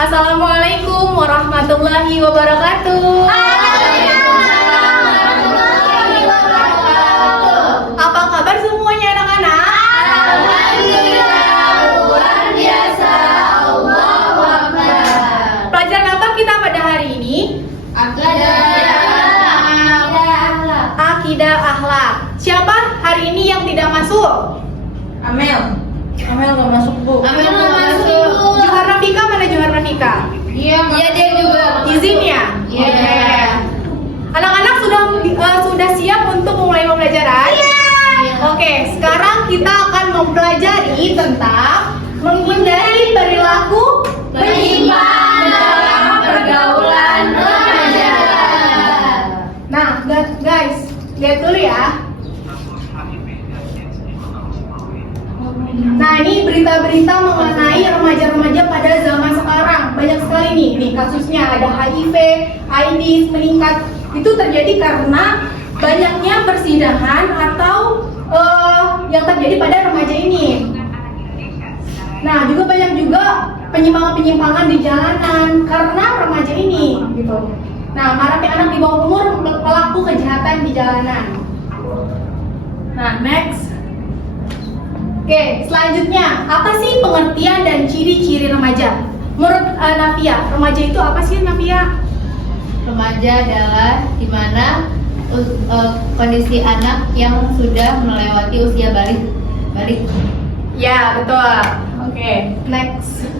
Assalamualaikum warahmatullahi wabarakatuh. Waalaikumsalam warahmatullahi wabarakatuh. Apa kabar semuanya anak-anak? Alhamdulillah, luar biasa. Allahu Akbar. Pelajaran apa kita pada hari ini? Akidah akhlak. Siapa hari ini yang tidak masuk? Amel nggak masuk, Bu. Amel nggak masuk. Johar Rafika, mana Johar Rafika? Iya, Dia juga. Izin ya? Iya. Oke. Anak-anak sudah siap untuk memulai pembelajaran? Iya. Oke, sekarang kita akan mempelajari tentang menghindari perilaku Menyimpang dalam pergaulan remaja. Nah, guys, lihat dulu ya. Nah, ini berita-berita mengenai remaja-remaja pada zaman sekarang. Banyak sekali nih kasusnya. Ada HIV, AIDS meningkat. Itu terjadi karena banyaknya persidangan atau yang terjadi pada remaja ini. Nah, juga banyak juga penyimpangan-penyimpangan di jalanan karena remaja ini, gitu. Nah, maraknya anak di bawah umur pelaku kejahatan di jalanan. Nah, next. Oke, selanjutnya, apa sih pengertian dan ciri-ciri remaja? Menurut Nafia, remaja itu apa sih, Nafia? Remaja adalah di mana kondisi anak yang sudah melewati usia balik. Ya, betul. Oke, next.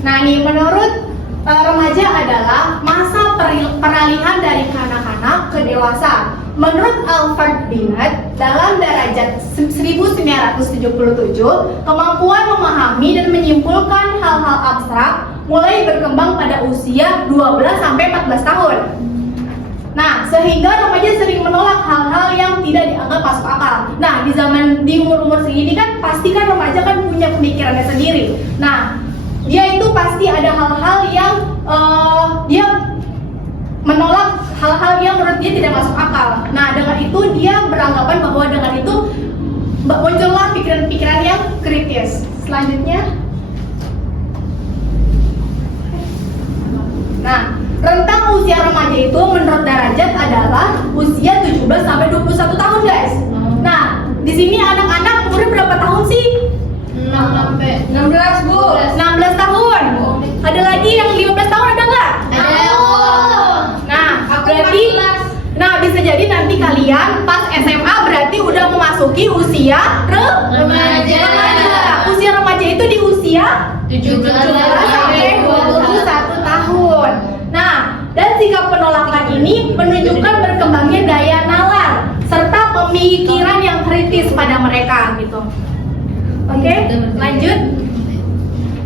Nah, nih menurut remaja adalah masa peralihan dari kanak-kanak ke dewasa. Menurut Alfred Binet, dalam derajat 1977, kemampuan memahami dan menyimpulkan hal-hal abstrak mulai berkembang pada usia 12-14 tahun. Nah, sehingga remaja sering menolak hal-hal yang tidak dianggap masuk akal. Nah, di umur-umur segini kan pasti kan remaja kan punya pemikirannya sendiri. Nah, dia itu pasti ada hal-hal yang dia menolak hal-hal yang menurut dia tidak masuk akal. Nah, dengan itu dia beranggapan bahwa dengan itu muncullah pikiran-pikiran yang kritis. Selanjutnya, nah, rentang usia remaja itu menurut derajat adalah usia 17 sampai 21 tahun, guys. Nah, di sini anak-anak umurnya berapa tahun sih? 6 sampai 16, Bu. 16 tahun. Ada lagi yang 15 tahun, ada nggak? Ada. Nah, bisa jadi nanti kalian pas SMA berarti udah memasuki usia Remaja. Usia remaja itu di usia 17 sampai 21 tahun. Nah, dan sikap penolakan ini menunjukkan berkembangnya daya nalar serta pemikiran yang kritis pada mereka gitu. Oke, lanjut.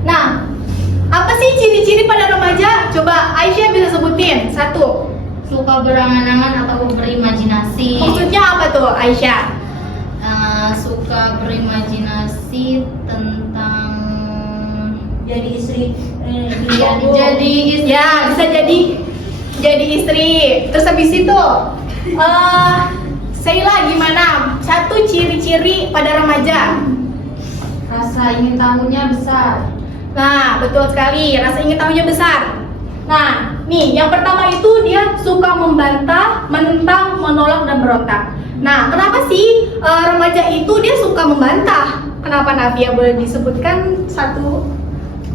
Nah, apa sih ciri-ciri pada remaja? Coba Aisyah bisa sebutin. 1. Suka berangan-angan atau berimajinasi. Maksudnya apa tuh, Aisyah? Suka berimajinasi tentang Jadi istri. jadi istri. Ya, bisa jadi istri. Terus habis itu Sheila gimana? 1 ciri-ciri pada remaja. Rasa ingin tahunya besar. Nah, betul sekali, rasa ingin tahunya besar. Nah, nih, yang pertama itu dia suka membantah, menentang, menolak, dan berontak. Nah, kenapa sih remaja itu dia suka membantah? Kenapa, Nafia, boleh disebutkan 1?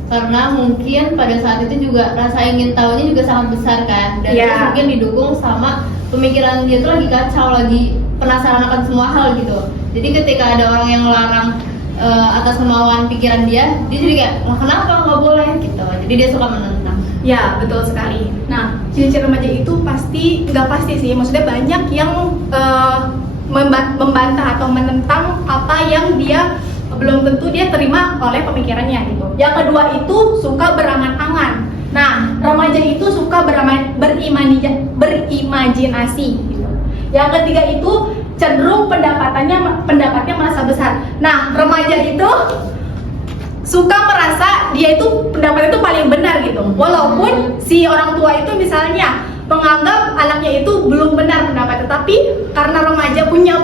Karena mungkin pada saat itu juga rasa ingin tahunya juga sangat besar kan. Dan Iya. terus mungkin didukung sama pemikiran dia tuh lagi kacau, lagi penasaran akan semua hal gitu. Jadi ketika ada orang yang melarang atas kemauan pikiran dia jadi kayak, lah kenapa nggak boleh gitu. Jadi dia suka menentang. Ya, betul sekali. Nah, ciri-ciri remaja itu nggak pasti sih. Maksudnya banyak yang membantah atau menentang apa yang dia belum tentu dia terima oleh pemikirannya gitu. Yang kedua itu suka berangan-angan. Nah, remaja itu suka berimajinasi gitu. Yang ketiga itu cenderung pendapatnya merasa besar. Nah, remaja itu suka merasa dia itu pendapatnya itu paling benar gitu. Walaupun si orang tua itu misalnya menganggap anaknya itu belum benar pendapatnya, tapi karena remaja punya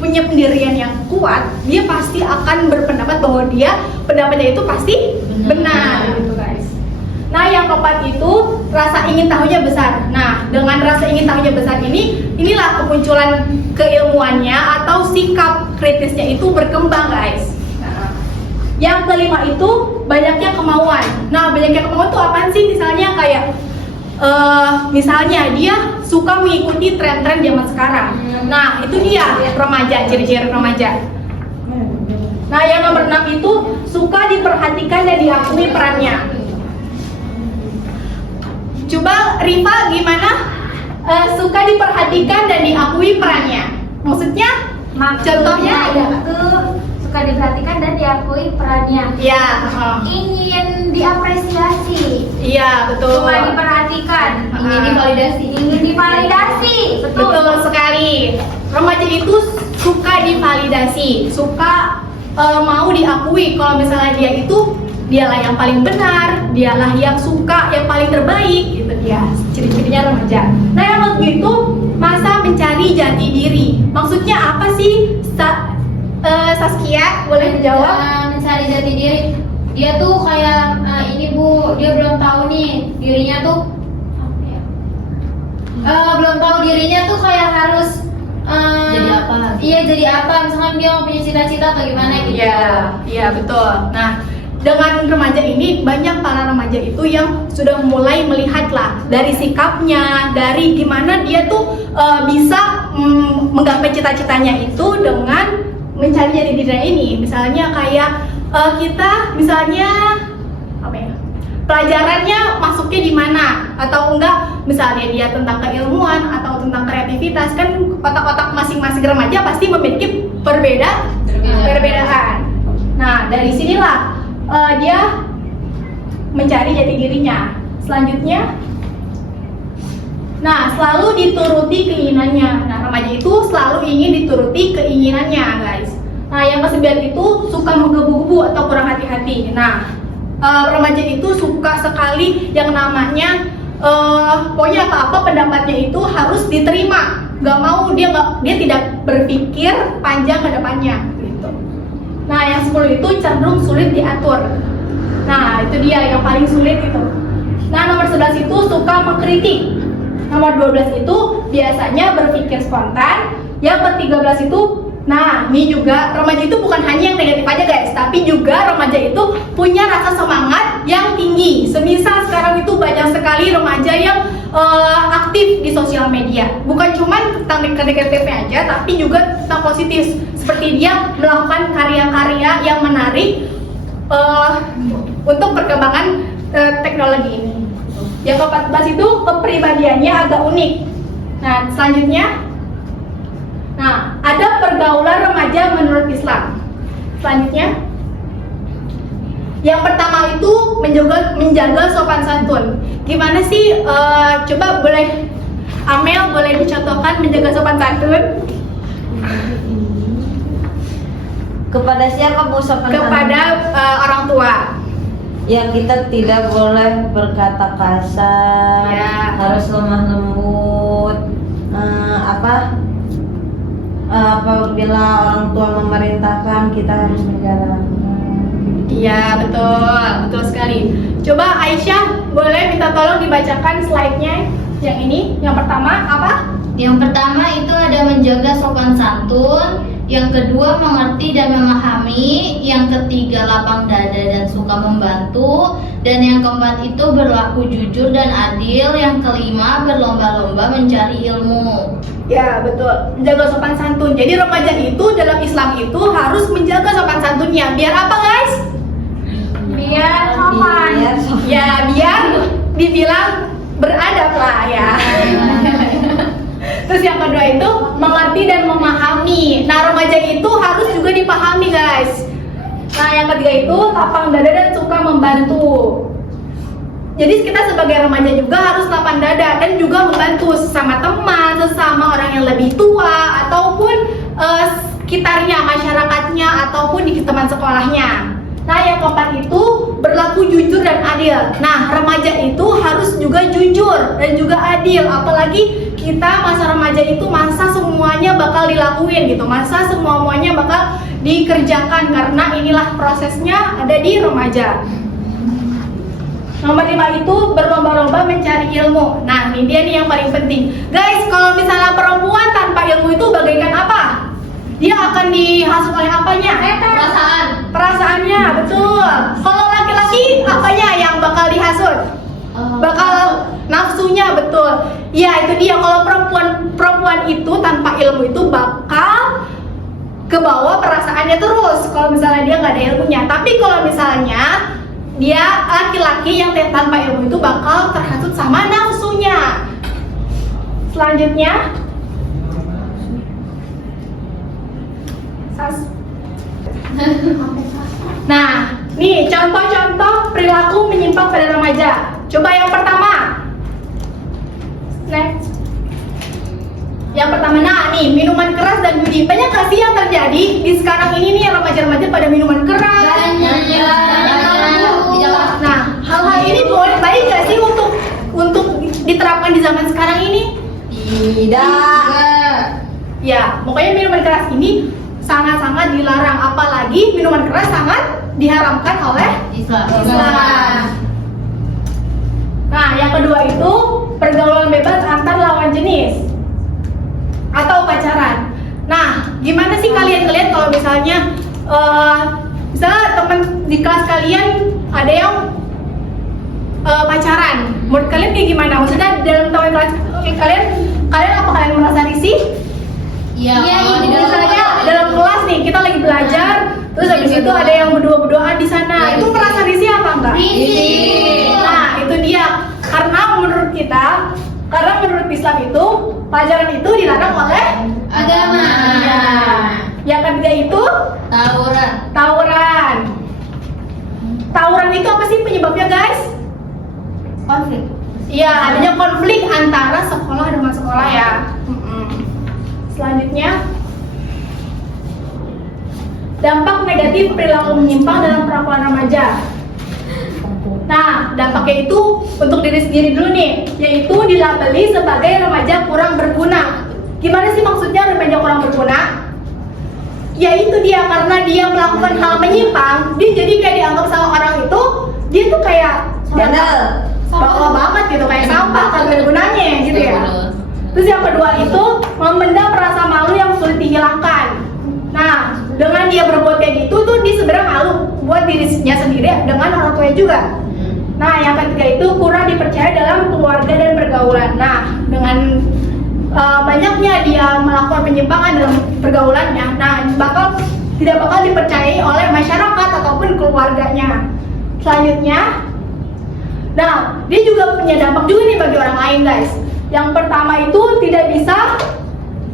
pendirian yang kuat, dia pasti akan berpendapat bahwa dia pendapatnya itu pasti benar gitu, guys. Nah, yang keempat itu rasa ingin tahunya besar. Nah, dengan rasa ingin tahunya besar inilah kemunculan keilmuannya atau sikap kritisnya itu berkembang, guys. Nah, yang kelima itu banyaknya kemauan. Nah, banyaknya kemauan itu apaan sih? Misalnya kayak misalnya dia suka mengikuti tren-tren zaman sekarang. Nah, itu dia remaja, ciri-ciri remaja. Nah, yang nomor 6 itu suka diperhatikan dan diakui perannya. Coba Rifa gimana? Suka diperhatikan dan diakui perannya. Maksudnya? Contohnya ada. Itu suka diperhatikan dan diakui perannya. Iya. Ingin diapresiasi. Iya, betul. Suka diperhatikan. Ingin divalidasi. Ingin divalidasi. Betul. Betul sekali. Remaja itu suka divalidasi, suka mau diakui kalau misalnya dialah yang paling benar, dialah yang suka, yang paling terbaik, gitu dia. Ciri-cirinya remaja. Nah, yang kedua itu masa mencari jati diri. Maksudnya apa sih, Saskia? Boleh menjawab? Mencari jati diri. Dia tuh kayak ini Bu, dia belum tahu nih dirinya tuh apa ya? Belum tahu dirinya tuh kayak harus jadi apa? Iya, jadi apa? Misalkan dia mau punya cita-cita atau gimana gitu. Iya, betul. Nah, dengan remaja ini banyak para remaja itu yang sudah mulai melihatlah dari sikapnya, dari gimana dia tuh bisa menggapai cita-citanya itu dengan mencari jati dirinya ini. Misalnya kayak kita misalnya apa ya? Pelajarannya masuknya di mana, atau enggak misalnya dia tentang keilmuan atau tentang kreativitas. Kan otak-otak masing-masing remaja pasti memiliki perbedaan. Nah, dari sinilah dia mencari jati dirinya. Selanjutnya, nah, selalu dituruti keinginannya. Nah, remaja itu selalu ingin dituruti keinginannya, guys. Nah, yang ke-9 itu suka menggebu-gebu atau kurang hati-hati. Nah, remaja itu suka sekali yang namanya pokoknya apa-apa pendapatnya itu harus diterima. Gak mau, dia tidak berpikir panjang ke depannya gitu. Nah, yang 10 itu cenderung sulit diatur. Nah, itu dia yang paling sulit itu. Nah, nomor 11 itu suka mengkritik. Nomor 12 itu biasanya berpikir spontan. Yang ke-13 itu, nah, ini juga remaja itu bukan hanya yang negatif aja, guys, tapi juga remaja itu punya rasa semangat yang tinggi. Semisal sekarang itu banyak sekali remaja yang aktif di sosial media. Bukan cuma tentang negatifnya aja, tapi juga tentang positif. Seperti dia melakukan karya-karya yang menarik untuk perkembangan teknologi ini. Yang ke-14 itu kepribadiannya agak unik. Nah, selanjutnya, nah, ada pergaulan remaja menurut Islam. Selanjutnya, yang pertama itu menjaga sopan santun. Gimana sih? Coba boleh Amel boleh dicontohkan menjaga sopan santun? Kepada siapa Bu sopan santun? Kepada orang tua. Ya, kita tidak boleh berkata kasar, Ya. harus lemah lembut. Apabila orang tua memerintahkan, kita harus menjalankan. Iya, betul sekali. Coba Aisyah, boleh minta tolong dibacakan slide-nya yang ini. Yang pertama apa? Yang pertama itu ada menjaga sopan santun, yang kedua mengerti dan memahami, yang ketiga lapang dada dan suka membantu, dan yang keempat itu berlaku jujur dan adil, yang kelima berlomba-lomba mencari ilmu. Ya, betul. Menjaga sopan santun. Jadi remaja itu dalam Islam itu harus menjaga sopan santunnya. Biar apa, guys? Biar sopan. Ya, biar dibilang beradab lah ya. Terus yang kedua itu mengerti dan memahami. Nah, remaja itu harus juga dipahami, guys. Nah, yang ketiga itu lapang dada dan suka membantu. Jadi kita sebagai remaja juga harus lapang dada dan juga membantu sesama teman, sesama orang yang lebih tua, ataupun sekitarnya, masyarakatnya, ataupun di teman sekolahnya. Nah, yang keempat itu berlaku jujur dan adil. Nah, remaja itu harus juga jujur dan juga adil. Apalagi kita masa remaja itu masa semuanya bakal dilakuin gitu, masa semuanya bakal dikerjakan karena inilah prosesnya ada di remaja. Nomor 5 itu berlomba-lomba mencari ilmu. Nah, ini dia nih yang paling penting. Guys, kalau misalnya perempuan tanpa ilmu itu bagaikan apa? Dia akan dihasut oleh apanya? Perasaan. Perasaannya, betul. Kalau laki-laki apanya yang bakal dihasut? Bakal nafsunya, betul. Ya, itu dia. Kalau perempuan itu tanpa ilmu itu bakal ke bawah perasaannya terus. Kalau misalnya dia nggak ada ilmunya. Tapi kalau misalnya dia laki-laki yang tanpa ilmu itu bakal terhasut sama nafsunya. Selanjutnya, nah, nih contoh-contoh perilaku menyimpang pada remaja. Coba yang pertama. Next. Yang pertama, nah nih, minuman keras dan judi. Banyak gak sih yang terjadi di sekarang ini nih, remaja-remaja pada minuman keras? Nah, hal-hal ini boleh baik gak sih untuk diterapkan di zaman sekarang ini? Tidak. Ya, pokoknya minuman keras ini sangat-sangat dilarang. Apalagi minuman keras sangat diharamkan oleh Islam. Nah, yang kedua itu pergaulan bebas antar lawan jenis atau pacaran. Nah, gimana sih kalian ngeliat kalau misalnya teman di kelas kalian ada yang pacaran? Menurut kalian kayak gimana? Maksudnya dalam teman kelas kalian apa kalian merasa risih? Iya. Misalnya dalam kelas nih kita lagi belajar, terus habis itu ada yang berdoa-berdoaan di sana. Itu merasa risih apa enggak? Risih. Nah, itu dia. Karena menurut Islam itu pacaran itu dilarang oleh Agama. Ya. Yang ketiga itu tawuran. Tawuran itu apa sih penyebabnya, guys? Konflik. Iya, adanya konflik antara sekolah dengan sekolah ya. Selanjutnya, dampak negatif perilaku menyimpang dalam perlakuan remaja. Nah, dampaknya itu untuk diri sendiri dulu nih, yaitu dilabeli sebagai remaja kurang berguna. Gimana sih maksudnya remaja kurang berguna? Yaitu dia karena dia melakukan hal menyimpang, dia jadi kayak dianggap sama orang itu, dia tuh kayak bawah banget gitu, kayak sampah, kagak ada gunanya gitu ya. Terus yang kedua itu memendam rasa malu yang sulit dihilangkan. Nah, dengan dia berbuat kayak gitu tuh dia sebenarnya malu buat dirinya sendiri dengan orang tuanya juga. Nah, yang ketiga itu kurang dipercaya dalam keluarga dan pergaulan. Nah, dengan banyaknya dia melakukan penyimpangan dalam pergaulannya, nah tidak bakal dipercayai oleh masyarakat ataupun keluarganya. Selanjutnya, nah dia juga punya dampak juga nih bagi orang lain, guys. Yang pertama itu tidak bisa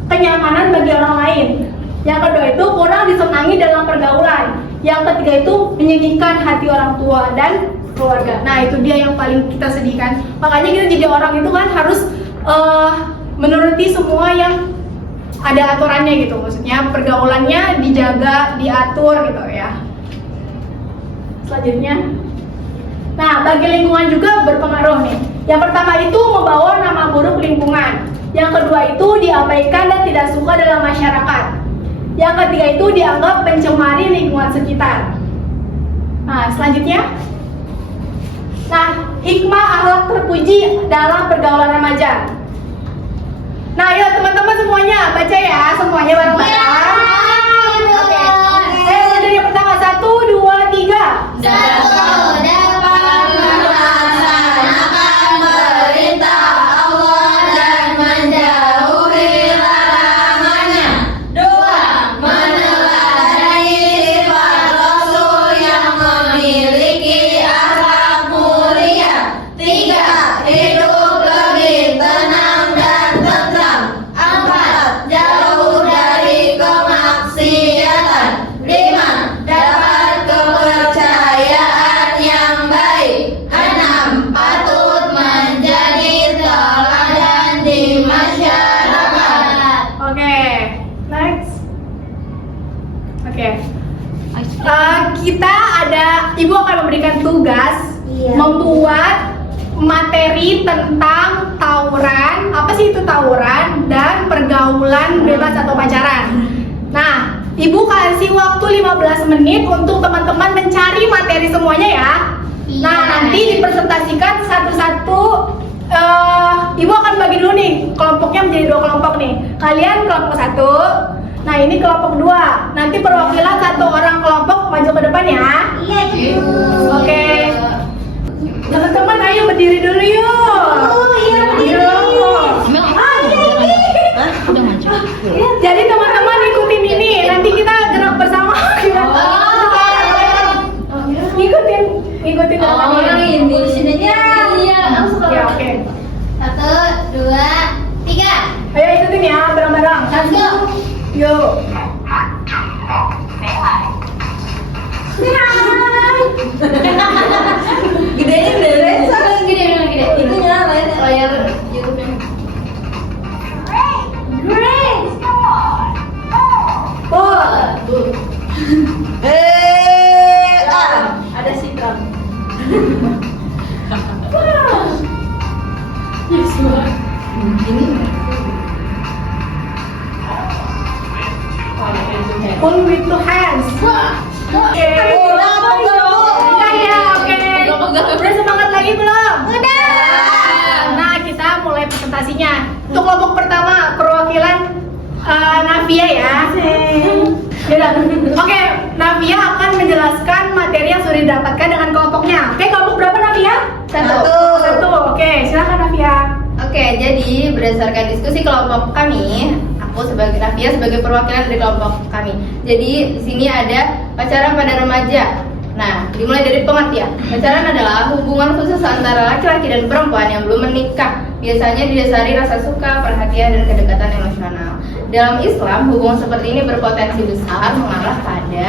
kenyamanan bagi orang lain. Yang kedua itu kurang disenangi dalam pergaulan. Yang ketiga itu menyedihkan hati orang tua dan keluarga. Nah, itu dia yang paling kita sedihkan. Makanya kita jadi orang itu kan harus menuruti semua yang ada aturannya gitu. Maksudnya pergaulannya dijaga, diatur gitu ya. Selanjutnya, nah bagi lingkungan juga berpengaruh nih. Yang pertama itu membawa nama buruk lingkungan. Yang kedua itu diabaikan dan tidak suka dalam masyarakat. Yang ketiga itu dianggap mencemari lingkungan sekitar. Nah, selanjutnya, nah hikmah akhlak terpuji dalam pergaulan remaja. Nah, ayo teman-teman semuanya baca ya, semuanya bareng-bareng. Oke. Mulai dari yang pertama, 1, 2, 3. Ibu akan memberikan tugas membuat materi tentang tawuran, apa sih itu tawuran, dan pergaulan bebas atau pacaran. Nah, Ibu kasih waktu 15 menit untuk teman-teman mencari materi semuanya ya. Nah, nanti dipresentasikan satu-satu. Ibu akan bagi dulu nih, kelompoknya menjadi 2 kelompok nih. Kalian kelompok 1, nah ini kelompok 2. Nanti perwakilan 1 orang kelompok maju ke depan ya. Iya, Ibu. Oke. Teman-teman ayo berdiri dulu yuk. Oh, iya, berdiri. Emang udah maju. Jadi teman-teman ikutin ini, nanti kita gerak bersama. Ikutin gerakannya. ini. Sini aja. Iya, Oke, oke. 1, 2, 3. Ayo ikutin ya, bareng-bareng. Let's go. Yuk. Gedenya gede. Gede. Itunya layar YouTube-nya. Grace. Oh. Ada Citra. Pull with two hands. Oke. Udah semangat lagi belum? Udah. Nah, kita mulai presentasinya. Untuk kelompok pertama, perwakilan Navia ya. Oke, Navia akan menjelaskan materi yang sudah didapatkan dengan kelompoknya. Oke, kelompok berapa Navia? Satu. Oke, silakan Navia. Oke, jadi berdasarkan diskusi kelompok kami, aku sebagai Navia sebagai perwakilan dari kelompok kami. Jadi di sini ada pacaran pada remaja. Nah, dimulai dari pengertian. Pacaran adalah hubungan khusus antara laki-laki dan perempuan yang belum menikah. Biasanya didasari rasa suka, perhatian, dan kedekatan emosional. Dalam Islam, hubungan seperti ini berpotensi besar mengarah pada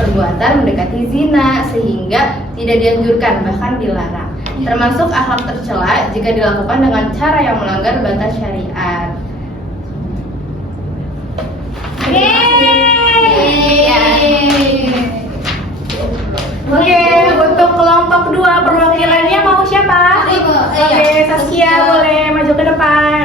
perbuatan mendekati zina, sehingga tidak dianjurkan, bahkan dilarang. Termasuk akhlak tercela jika dilakukan dengan cara yang melanggar batas syariat. Oke, untuk kelompok 2 perwakilannya mau siapa? Ibu. Oke, Saskia boleh maju ke depan.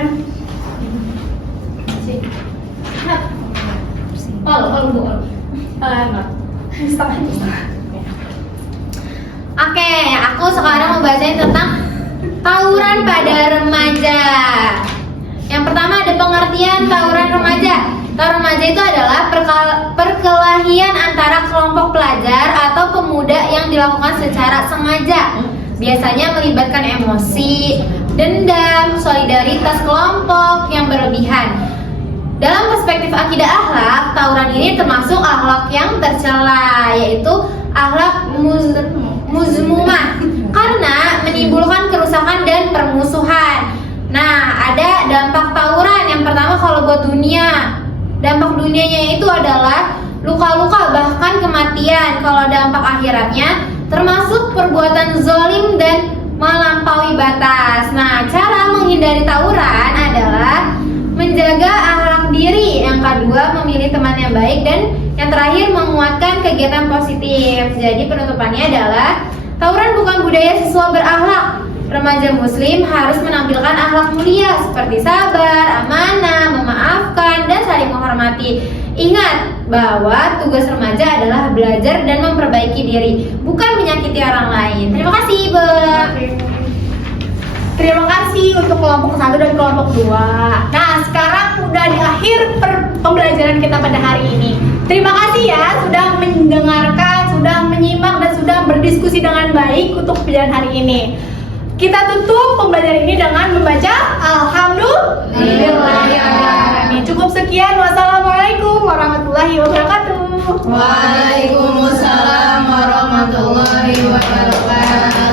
Oke, aku sekarang mau bacain tentang tawuran pada remaja. Yang pertama ada pengertian tawuran remaja. Tawuran remaja itu adalah perkelahian antara kelompok pelajar atau pemuda yang dilakukan secara sengaja. Biasanya melibatkan emosi, dendam, solidaritas kelompok yang berlebihan. Dalam perspektif akidah akhlak, tawuran ini termasuk akhlak yang tercela, yaitu akhlak muzmumah karena menimbulkan kerusakan dan permusuhan. Nah, ada dampak tawuran. Yang pertama kalau buat dunia, dampak dunianya itu adalah luka-luka bahkan kematian. Kalau dampak akhiratnya termasuk perbuatan zalim dan melampaui batas. Nah, cara menghindari tawuran adalah menjaga akhlak diri. Yang kedua, memilih teman yang baik, dan yang terakhir menguatkan kegiatan positif. Jadi penutupannya adalah tawuran bukan budaya siswa berakhlak. Remaja muslim harus menampilkan akhlak mulia seperti sabar, amanah, memaafkan, dan saling menghormati. Ingat bahwa tugas remaja adalah belajar dan memperbaiki diri, bukan menyakiti orang lain. Terima kasih, Ibu. Terima kasih untuk kelompok 1 dan kelompok 2. Nah, sekarang udah di akhir pembelajaran kita pada hari ini. Terima kasih ya sudah mendengarkan, sudah menyimak, dan sudah berdiskusi dengan baik untuk pembelajaran hari ini. Kita tutup pembelajaran ini dengan membaca Alhamdulillah. Cukup sekian. Wassalamualaikum warahmatullahi wabarakatuh. Waalaikumsalam warahmatullahi wabarakatuh.